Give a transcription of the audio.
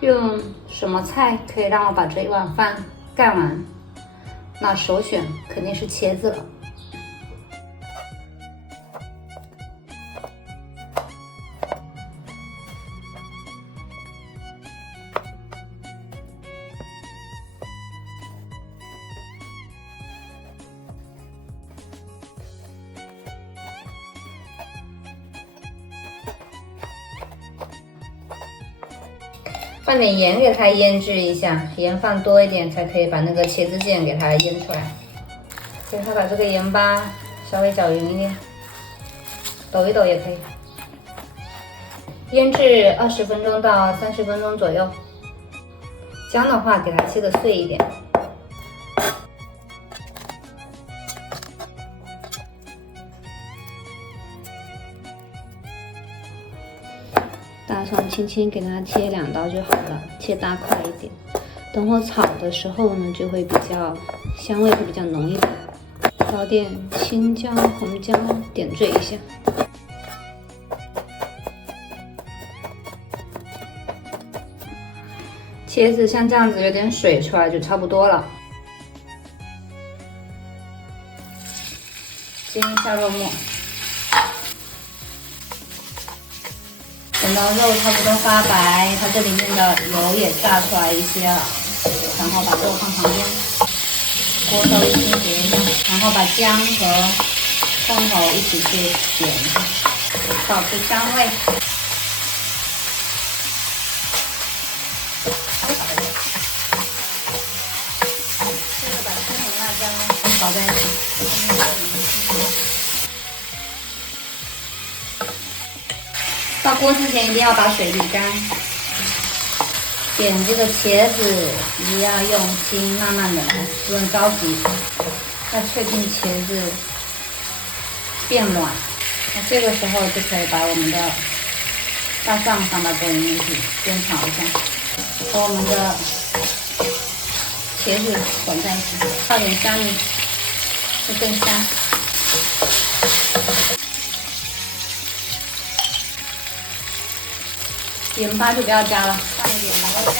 用什么菜可以让我把这一碗饭干完？那首选肯定是茄子了。放点盐给它腌制一下，盐放多一点才可以把那个茄子馅给它腌出来。给它把这个盐巴稍微搅匀一点，抖一抖也可以。腌制20分钟到30分钟左右。姜的话，给它切的碎一点。大蒜轻轻给它切2刀就好了，切大块一点。等会炒的时候呢，就会比较香味会比较浓一点。倒点青椒、红椒，点缀一下。茄子像这样子有点水出来就差不多了。煎一下肉末。等到肉差不多发白，它这里面的油也炸出来一些了，然后把肉放旁边，锅稍微清洁一下，然后把姜和葱头一起去点一下，保持香味。接着把青红辣椒炒在一起。倒锅之前一定要把水沥干。点这个茄子一定要用心，慢慢的来，不用着急。要确定茄子变软，那这个时候就可以把我们的大蒜放到这里面去煸炒一下，和我们的茄子混在一起，倒点香米会更香。盐巴就不要加了，放一点麻辣酱。